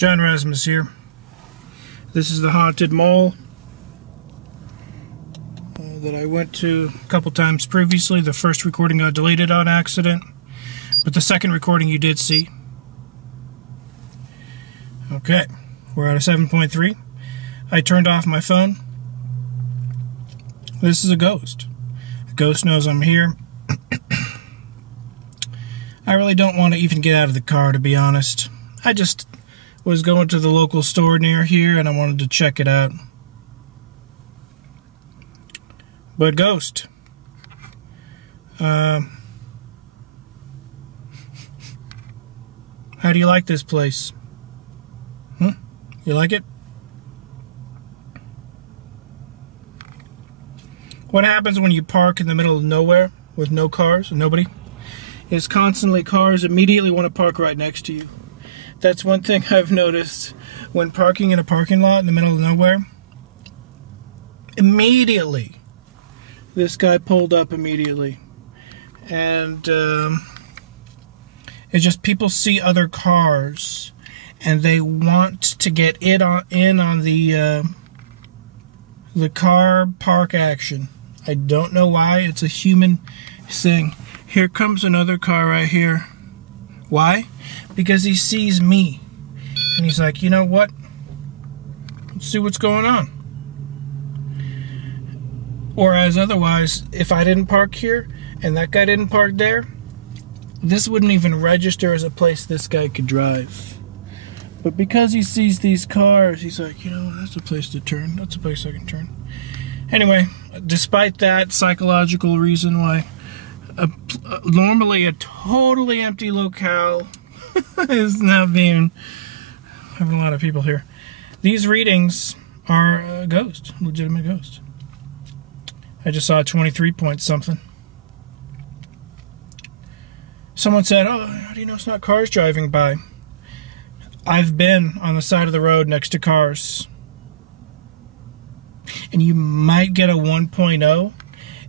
John Rasmus here. This is the haunted mall that I went to a couple times previously. The first recording got deleted on accident, but the second recording you did see. Okay, we're at a 7.3. I turned off my phone. This is a ghost. A ghost knows I'm here. I really don't want to even get out of the car, to be honest. I just was going to the local store near here and I wanted to check it out. But ghost. How do you like this place? You like it? What happens when you park in the middle of nowhere with no cars and nobody? Is constantly cars immediately want to park right next to you. That's one thing I've noticed when parking in a parking lot in the middle of nowhere. Immediately, this guy pulled up immediately. And it's just people see other cars and they want to get in on the car park action. I don't know why. It's a human thing. Here comes another car right here. Why? Because he sees me. And he's like, you know what? Let's see what's going on. Whereas otherwise, if I didn't park here and that guy didn't park there, this wouldn't even register as a place this guy could drive. But because he sees these cars, he's like, you know, that's a place to turn. That's a place I can turn. Anyway, despite that psychological reason why normally a totally empty locale is now having a lot of people here. These readings are a ghost, legitimate ghost. I just saw a 23 point something. Someone said, oh, how do you know it's not cars driving by? I've been on the side of the road next to cars. And you might get a 1.0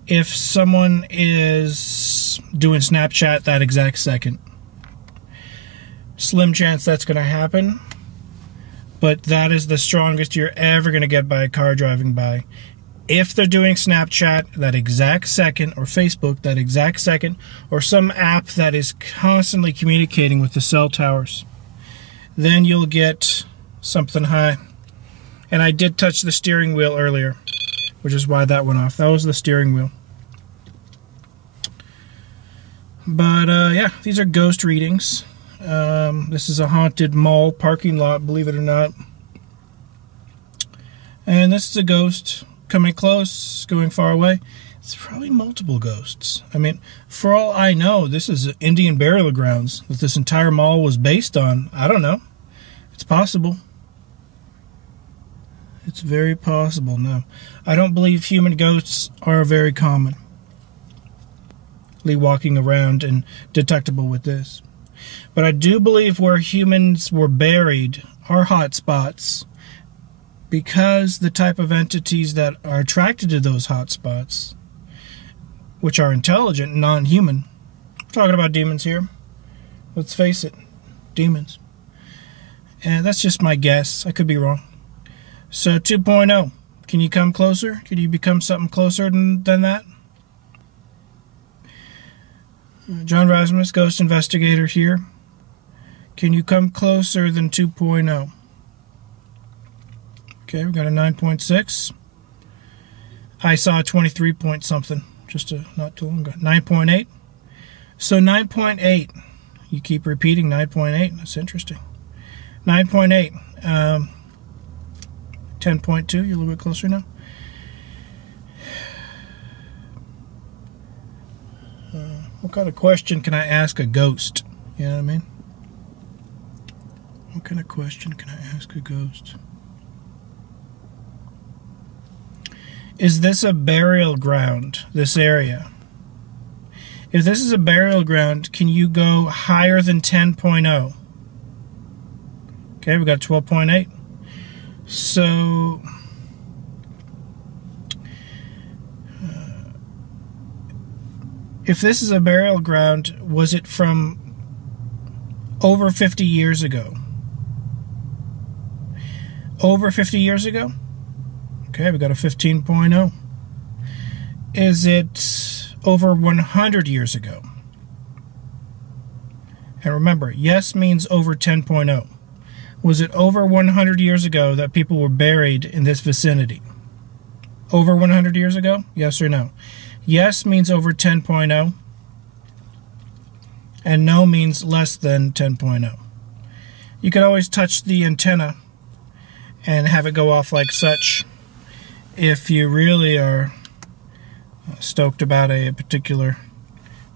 if someone is doing Snapchat that exact second. Slim chance that's going to happen. But that is the strongest you're ever going to get by a car driving by. If they're doing Snapchat that exact second, or Facebook that exact second, or some app that is constantly communicating with the cell towers, then you'll get something high. And I did touch the steering wheel earlier, which is why that went off. That was the steering wheel. But yeah, these are ghost readings. This is a haunted mall parking lot, believe it or not. And this is a ghost coming close, going far away. It's probably multiple ghosts. I mean, for all I know, this is Indian burial grounds that this entire mall was based on. I don't know. It's possible. It's very possible. No, I don't believe human ghosts are very common. Walking around and detectable with this. But I do believe where humans were buried are hot spots, because the type of entities that are attracted to those hot spots, which are intelligent, non-human. We're talking about demons here. Let's face it, demons. And that's just my guess. I could be wrong. So 2.0, can you come closer? Can you become something closer than that? John Rasmus, ghost investigator here. Can you come closer than 2.0? Okay, we got a 9.6. I saw a 23 point something just not too long ago. 9.8. So 9.8. You keep repeating 9.8. That's interesting. 9.8. 10.2. You're a little bit closer now. What kind of question can I ask a ghost? You know what I mean? What kind of question can I ask a ghost? Is this a burial ground, this area? If this is a burial ground, can you go higher than 10.0? Okay, we got 12.8. So if this is a burial ground, was it from over 50 years ago? over 50 years ago? Okay, we got a 15.0. Is it over 100 years ago? And remember, yes means over 10.0. Was it over 100 years ago that people were buried in this vicinity? Over 100 years ago? Yes or no? Yes means over 10.0. And no means less than 10.0. You can always touch the antenna and have it go off like such if you really are stoked about a particular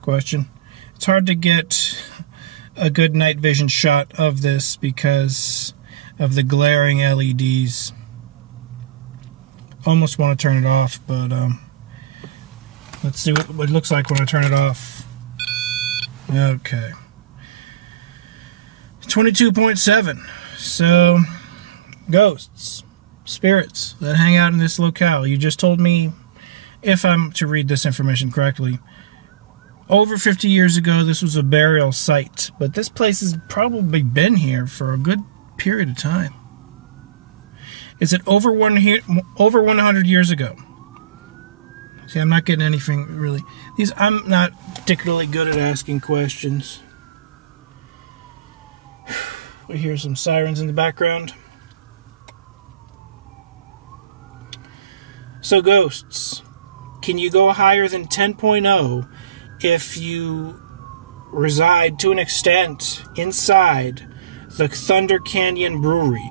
question. It's hard to get a good night vision shot of this because of the glaring LEDs. Almost want to turn it off, but let's see what it looks like when I turn it off. Okay. 22.7. So, ghosts, spirits that hang out in this locale. You just told me, if I'm to read this information correctly, over 50 years ago this was a burial site, but this place has probably been here for a good period of time. Is it over 100 years ago? See, I'm not getting anything really. I'm not particularly good at asking questions. We hear some sirens in the background. So ghosts, can you go higher than 10.0 if you reside to an extent inside the Thunder Canyon Brewery?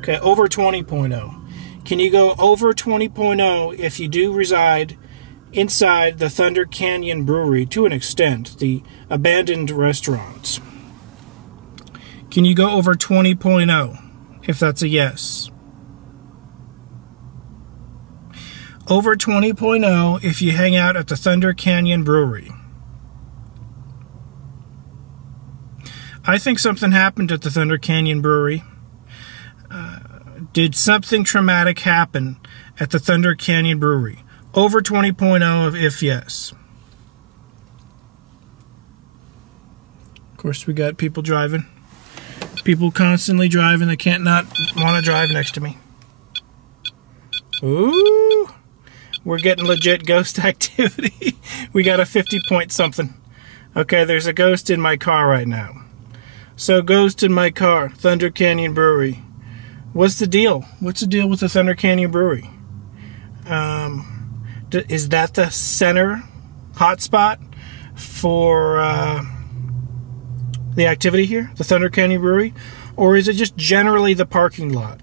Okay, over 20.0. Can you go over 20.0 if you do reside inside the Thunder Canyon Brewery to an extent, the abandoned restaurant? Can you go over 20.0 if that's a yes? Over 20.0 if you hang out at the Thunder Canyon Brewery. I think something happened at the Thunder Canyon Brewery. Did something traumatic happen at the Thunder Canyon Brewery? Over 20.0 if yes. Of course, we got people driving. People constantly driving. They can't not want to drive next to me. Ooh. We're getting legit ghost activity. We got a 50 point something. Okay, there's a ghost in my car right now. So, ghost in my car. Thunder Canyon Brewery. What's the deal? What's the deal with the Thunder Canyon Brewery? Is that the center hotspot for the activity here? The Thunder Canyon Brewery? Or is it just generally the parking lot?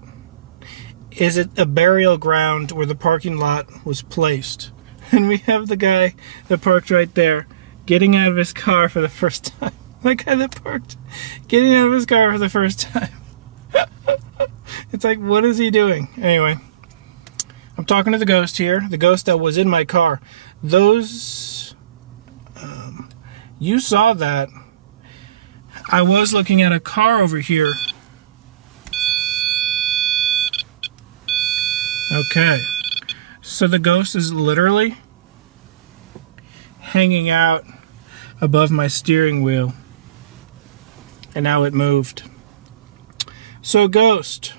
Is it a burial ground where the parking lot was placed? And we have the guy that parked right there getting out of his car for the first time. The guy that parked getting out of his car for the first time. It's like, what is he doing? Anyway, I'm talking to the ghost here. The ghost that was in my car. Those, you saw that. I was looking at a car over here. Okay, so the ghost is literally hanging out above my steering wheel, and now it moved. So ghost,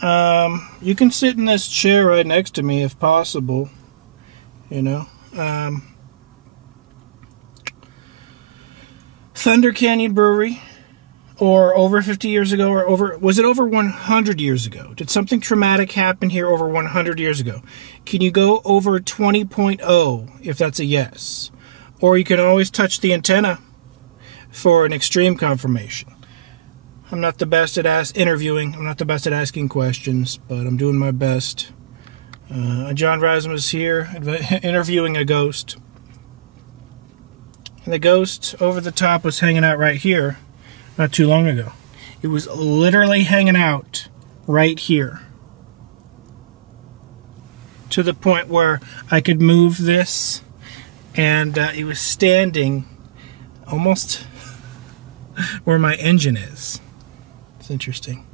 you can sit in this chair right next to me if possible, you know. Thunder Canyon Brewery. Or over 50 years ago, or was it over 100 years ago? Did something traumatic happen here over 100 years ago? Can you go over 20.0 if that's a yes? Or you can always touch the antenna for an extreme confirmation. I'm not the best at interviewing. I'm not the best at asking questions, but I'm doing my best. John Rasmus here, interviewing a ghost. And the ghost over the top was hanging out right here. Not too long ago. It was literally hanging out right here. To the point where I could move this and it was standing almost where my engine is. It's interesting.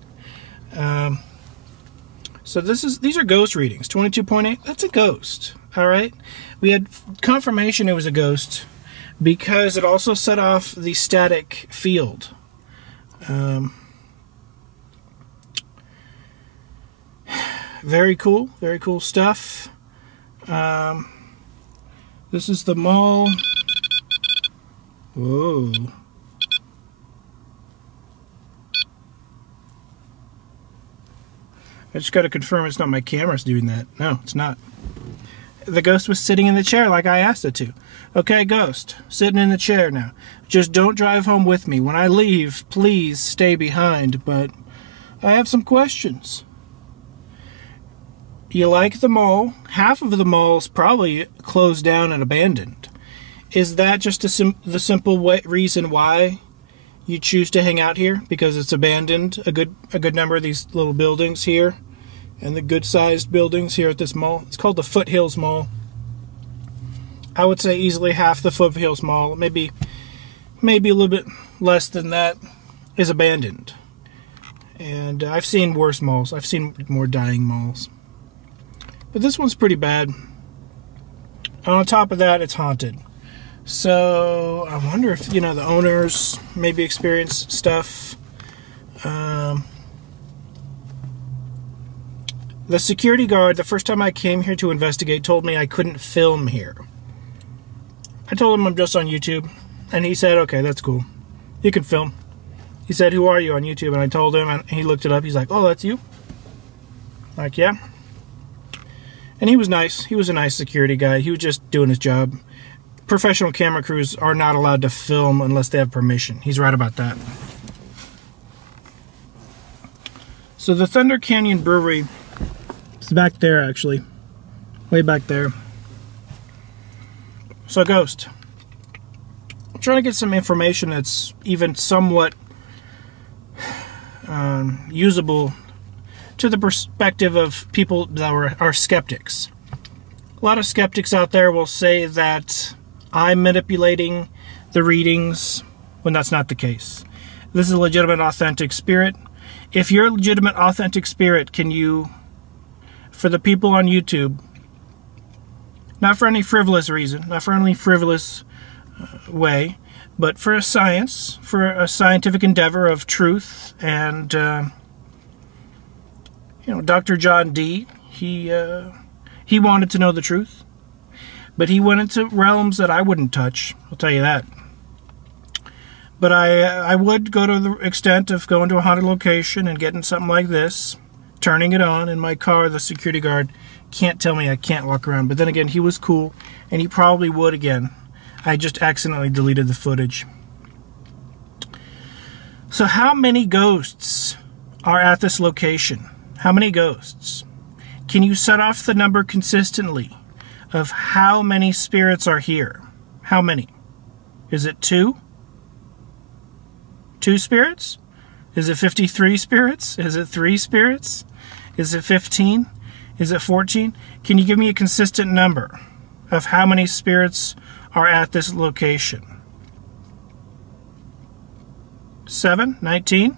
So these are ghost readings. 22.8, that's a ghost. Alright? We had confirmation it was a ghost because it also set off the static field. Very cool stuff. This is the mall. Whoa. I just got to confirm it's not my camera's doing that. No, it's not. The ghost was sitting in the chair like I asked it to. Okay, ghost, sitting in the chair now. Just don't drive home with me. When I leave, please stay behind, but I have some questions. You like the mall? Half of the mall's probably closed down and abandoned. Is that just the simple reason why you choose to hang out here? Because it's abandoned? A good number of these little buildings here, and the good-sized buildings here at this mall. It's called the Foothills Mall. I would say easily half the Foothills Mall, maybe a little bit less than that, is abandoned. And I've seen worse malls. I've seen more dying malls. But this one's pretty bad. And on top of that, it's haunted. So I wonder if, the owners maybe experience stuff. The security guard, the first time I came here to investigate, told me I couldn't film here. I told him I'm just on YouTube, and he said, okay, that's cool. You can film. He said, who are you on YouTube? And I told him, and he looked it up. He's like, oh, that's you? Like, yeah. And he was nice. He was a nice security guy. He was just doing his job. Professional camera crews are not allowed to film unless they have permission. He's right about that. So the Thunder Canyon Brewery is back there, actually. Way back there. So, Ghost. I'm trying to get some information that's even somewhat usable to the perspective of people that are skeptics. A lot of skeptics out there will say that I'm manipulating the readings when that's not the case. This is a legitimate, authentic spirit. If you're a legitimate, authentic spirit, can you, for the people on YouTube, not for any frivolous reason, not for any frivolous way, but for a science, for a scientific endeavor of truth, and Dr. John Dee, he wanted to know the truth, but he went into realms that I wouldn't touch, I'll tell you that. But I would go to the extent of going to a haunted location and getting something like this, turning it on in my car. The security guard can't tell me I can't walk around, but then again, he was cool, and he probably would again. I just accidentally deleted the footage. So how many ghosts are at this location? How many ghosts? Can you set off the number consistently of how many spirits are here? How many? Is it 2? 2 spirits? Is it 53 spirits? Is it 3 spirits? Is it 15? Is it 14? Can you give me a consistent number of how many spirits are at this location? 7? 19?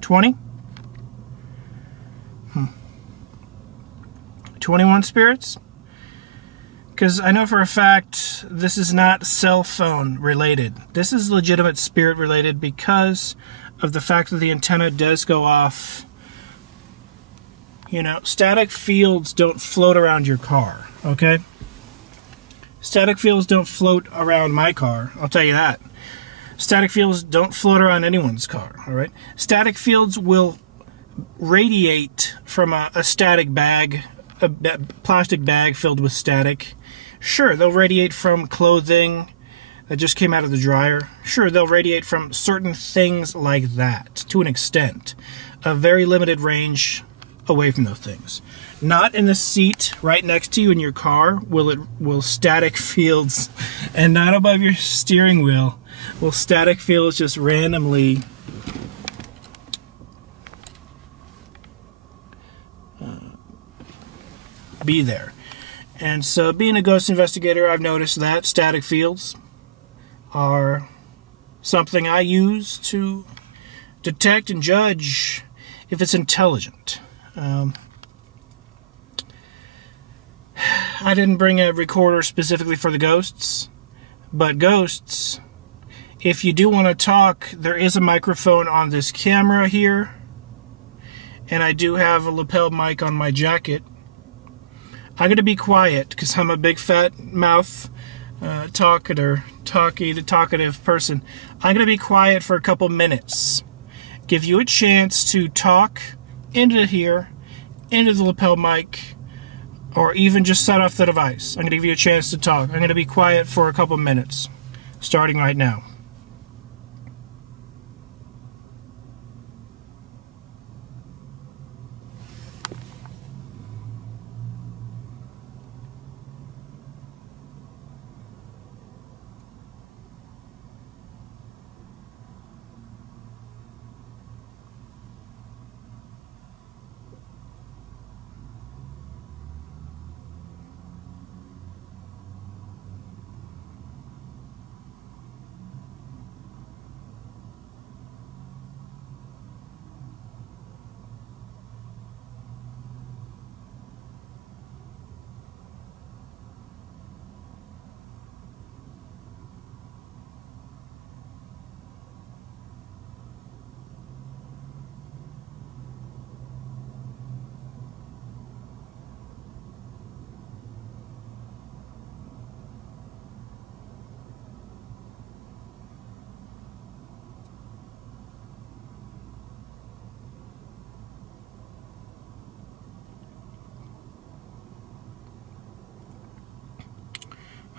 20? 21 spirits? Because I know for a fact this is not cell phone related. This is legitimate spirit related because of the fact that the antenna does go off. Static fields don't float around your car, okay? Static fields don't float around my car, I'll tell you that. Static fields don't float around anyone's car, all right? Static fields will radiate from a static bag, a plastic bag filled with static. Sure, they'll radiate from clothing that just came out of the dryer. Sure, they'll radiate from certain things like that, to an extent. A very limited range away from those things. Not in the seat right next to you in your car will static fields, and not above your steering wheel will static fields just randomly be there. And so, being a ghost investigator, I've noticed that static fields are something I use to detect and judge if it's intelligent. I didn't bring a recorder specifically for the ghosts, but ghosts, if you do want to talk, there is a microphone on this camera here, and I do have a lapel mic on my jacket. I'm going to be quiet because I'm a big fat mouth talkative person. I'm going to be quiet for a couple minutes. Give you a chance to talk into here, into the lapel mic, or even just set off the device. I'm going to give you a chance to talk. I'm going to be quiet for a couple minutes, starting right now.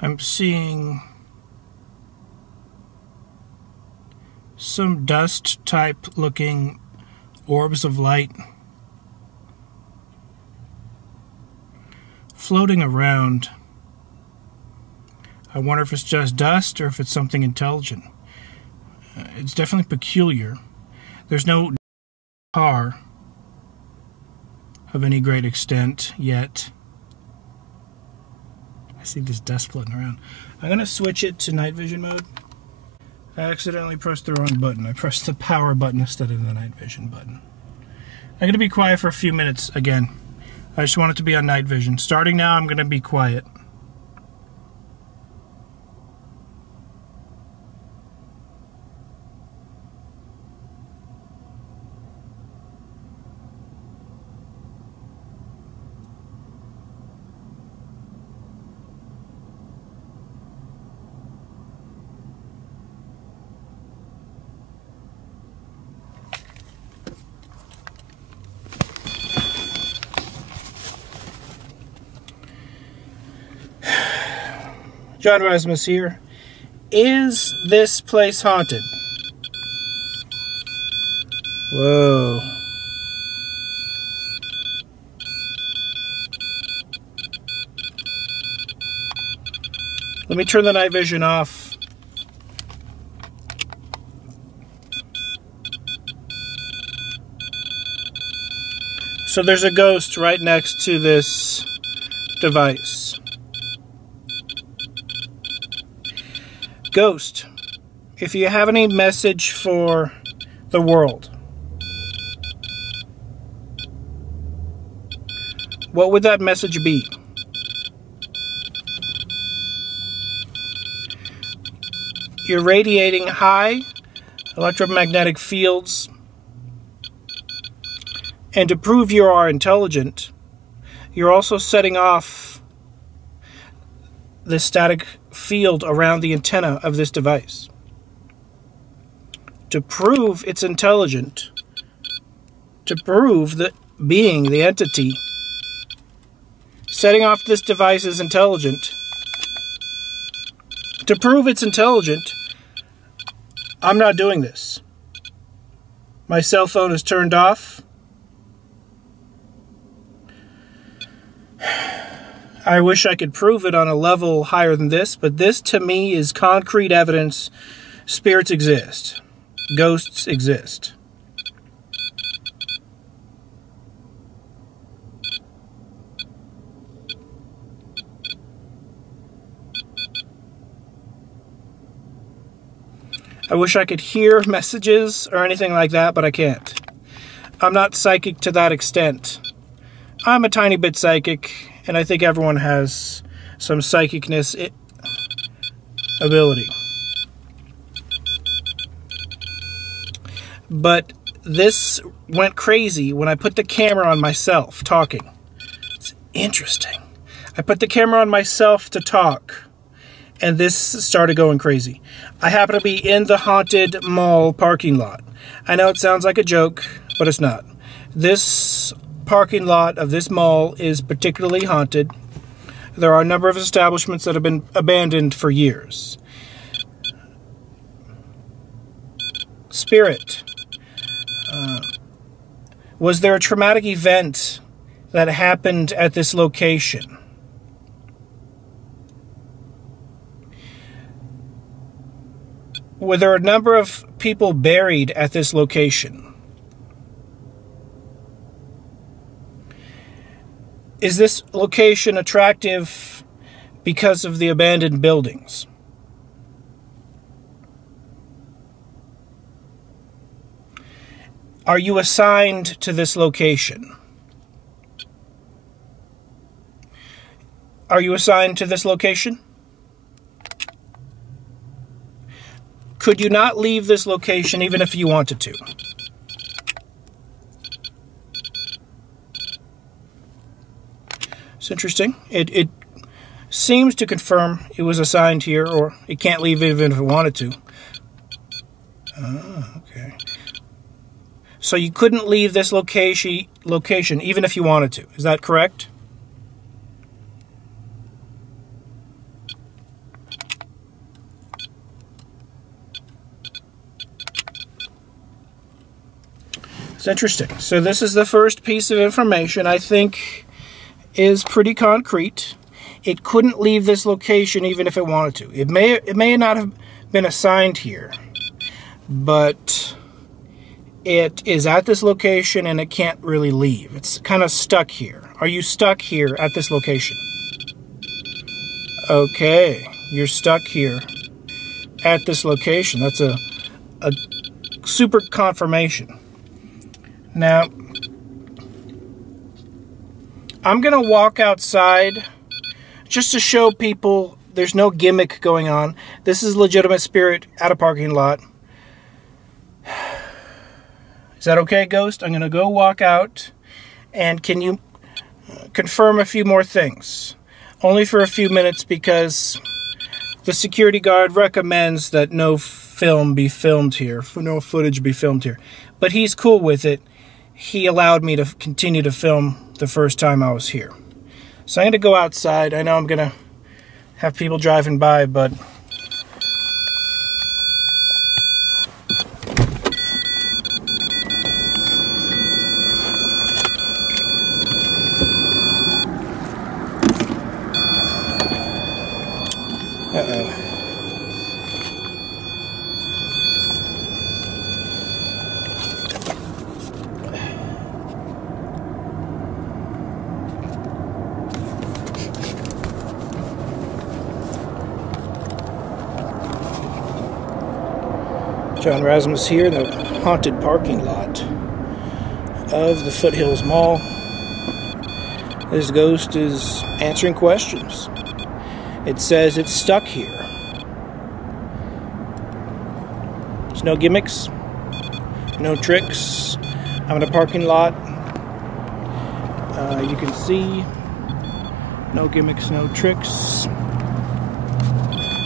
I'm seeing some dust type looking orbs of light floating around. I wonder if it's just dust or if it's something intelligent. It's definitely peculiar. There's no car of any great extent yet. I see this dust floating around. I'm going to switch it to night vision mode. I accidentally pressed the wrong button. I pressed the power button instead of the night vision button. I'm going to be quiet for a few minutes again. I just want it to be on night vision. Starting now, I'm going to be quiet. John Rasmus here. Is this place haunted? Whoa. Let me turn the night vision off. So there's a ghost right next to this device. Ghost, if you have any message for the world, what would that message be? You're radiating high electromagnetic fields, and to prove you are intelligent, you're also setting off the static field around the antenna of this device. To prove it's intelligent, to prove that being, the entity, setting off this device is intelligent, to prove it's intelligent, I'm not doing this. My cell phone is turned off. I wish I could prove it on a level higher than this, but this to me is concrete evidence spirits exist. Ghosts exist. I wish I could hear messages or anything like that, but I can't. I'm not psychic to that extent. I'm a tiny bit psychic, and I think everyone has some psychicness ability. But this went crazy when I put the camera on myself talking. It's interesting. I put the camera on myself to talk, and this started going crazy. I happen to be in the haunted mall parking lot. I know it sounds like a joke, but it's not. This parking lot of this mall is particularly haunted. There are a number of establishments that have been abandoned for years. Spirit. Was there a traumatic event that happened at this location? Were there a number of people buried at this location? Is this location attractive because of the abandoned buildings? Are you assigned to this location? Are you assigned to this location? Could you not leave this location even if you wanted to? It's interesting. It seems to confirm it was assigned here, or it can't leave even if it wanted to. Oh, okay. So you couldn't leave this location even if you wanted to. Is that correct? It's interesting. So this is the first piece of information I think is pretty concrete. It couldn't leave this location even if it wanted to. It may not have been assigned here, but it is at this location and it can't really leave. It's kind of stuck here. Are you stuck here at this location? Okay, you're stuck here at this location. That's a super confirmation. Now, I'm going to walk outside just to show people there's no gimmick going on. This is legitimate spirit at a parking lot. Is that okay, Ghost? I'm going to go walk out, and can you confirm a few more things? Only for a few minutes, because the security guard recommends that no film be filmed here, no footage be filmed here. But he's cool with it. He allowed me to continue to film the first time I was here. So I'm going to go outside. I know I'm going to have people driving by, but John Rasmus here in the haunted parking lot of the Foothills Mall. This ghost is answering questions. It says it's stuck here. There's no gimmicks, no tricks. I'm in a parking lot. You can see no gimmicks, no tricks.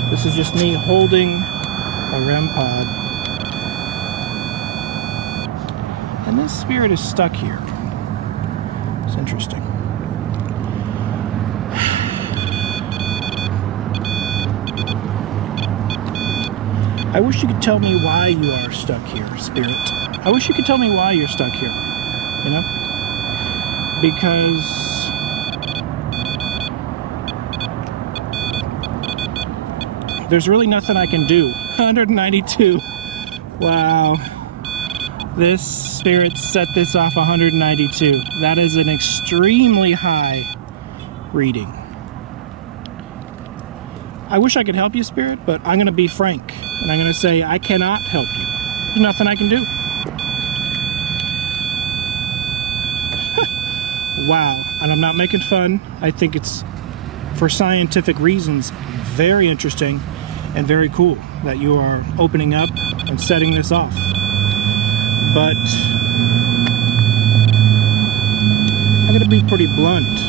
This is just me holding a REM pod. And this spirit is stuck here. It's interesting. I wish you could tell me why you are stuck here, spirit. I wish you could tell me why you're stuck here. You know? Because there's really nothing I can do. 192. Wow. This spirit set this off 192. That is an extremely high reading. I wish I could help you, spirit, but I'm going to be frank. And I'm going to say I cannot help you. There's nothing I can do. Wow. And I'm not making fun. I think it's, for scientific reasons, very interesting and very cool that you are opening up and setting this off. but I'm gonna be pretty blunt.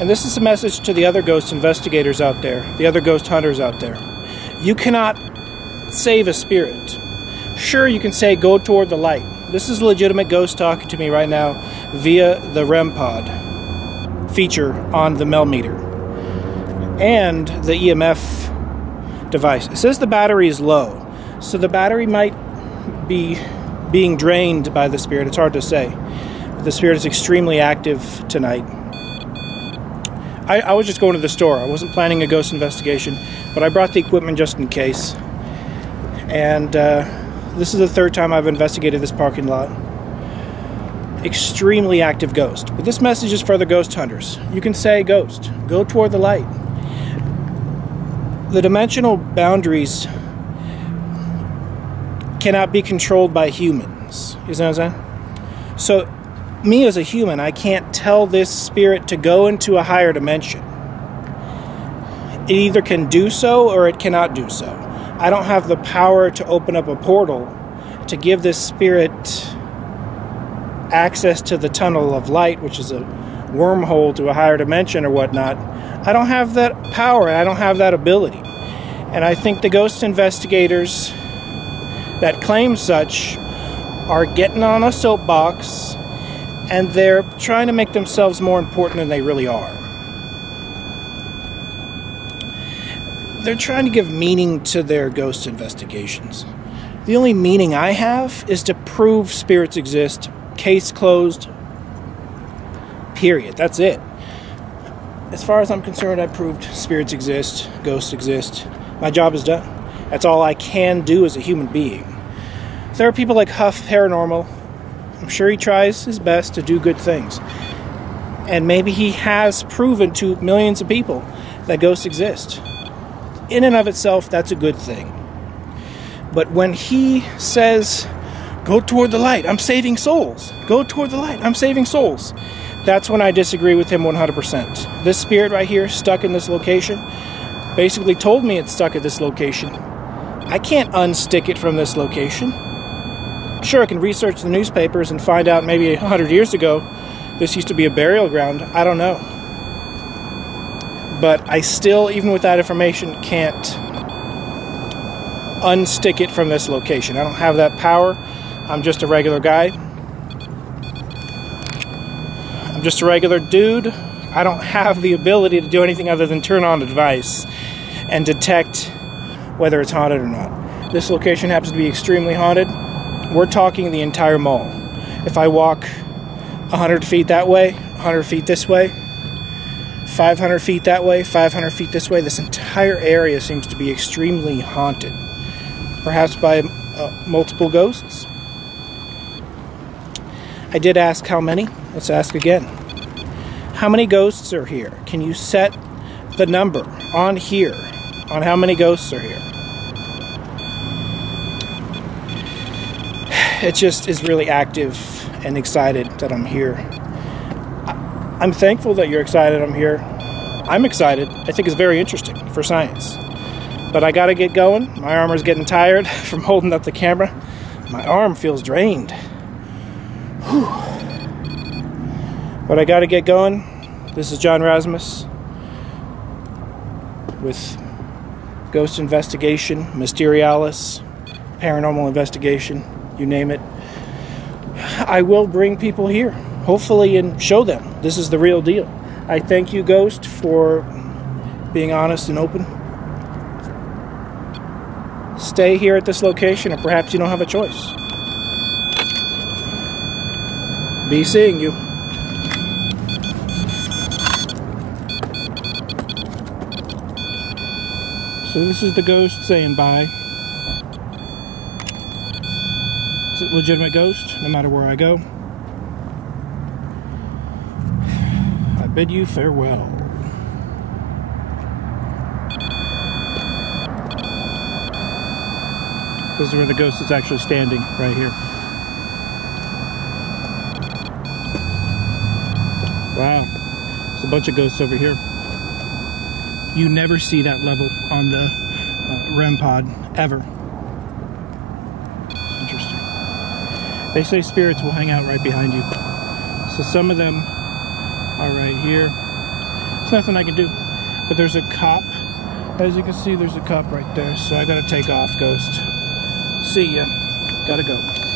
And this is a message to the other ghost investigators out there, the other ghost hunters out there. You cannot save a spirit. Sure, you can say, go toward the light. This is a legitimate ghost talking to me right now via the REM pod feature on the Mel meter and the EMF device. It says the battery is low, so the battery might be being drained by the spirit. It's hard to say. The spirit is extremely active tonight. I was just going to the store. I wasn't planning a ghost investigation, but I brought the equipment just in case. And this is the third time I've investigated this parking lot. Extremely active ghost. But this message is for the ghost hunters. You can say, ghost, go toward the light. The dimensional boundaries cannot be controlled by humans. You know what I'm saying? So, me as a human, I can't tell this spirit to go into a higher dimension. It either can do so or it cannot do so. I don't have the power to open up a portal to give this spirit access to the tunnel of light, which is a wormhole to a higher dimension or whatnot. I don't have that power. I don't have that ability. And I think the ghost investigators that claim such are getting on a soapbox, and they're trying to make themselves more important than they really are. They're trying to give meaning to their ghost investigations. The only meaning I have is to prove spirits exist. Case closed. Period. That's it. As far as I'm concerned, I proved spirits exist, ghosts exist. My job is done. That's all I can do as a human being. There are people like Huff Paranormal. I'm sure he tries his best to do good things. And maybe he has proven to millions of people that ghosts exist. In and of itself, that's a good thing. But when he says, go toward the light, I'm saving souls. Go toward the light, I'm saving souls. That's when I disagree with him 100%. This spirit right here, stuck in this location, basically told me it's stuck at this location. I can't unstick it from this location. Sure, I can research the newspapers and find out maybe 100 years ago this used to be a burial ground. I don't know. But I still, even with that information, can't unstick it from this location. I don't have that power. I'm just a regular guy. I'm just a regular dude. I don't have the ability to do anything other than turn on a device and detect whether it's haunted or not. This location happens to be extremely haunted. We're talking the entire mall. If I walk 100 feet that way, 100 feet this way, 500 feet that way, 500 feet this way, this entire area seems to be extremely haunted. Perhaps by multiple ghosts? I did ask how many. Let's ask again. How many ghosts are here? Can you set the number on here on how many ghosts are here? It just is really active and excited that I'm here. I'm thankful that you're excited I'm here. I'm excited. I think it's very interesting for science. But I gotta get going. My arm is getting tired from holding up the camera. My arm feels drained. Whew. But I gotta get going. This is John Rasmus with Ghost Investigation, Mysterialis, Paranormal Investigation, you name it. I will bring people here, hopefully, and show them this is the real deal. I thank you, Ghost, for being honest and open. Stay here at this location, or perhaps you don't have a choice. Be seeing you. So this is the ghost saying bye. It's a legitimate ghost, no matter where I go. I bid you farewell. This is where the ghost is actually standing, right here. Wow. There's a bunch of ghosts over here. You never see that level on the REM pod, ever. Interesting. They say spirits will hang out right behind you. So some of them are right here. There's nothing I can do. But there's a cop. As you can see, there's a cop right there. So I gotta take off, Ghost. See ya. Gotta go.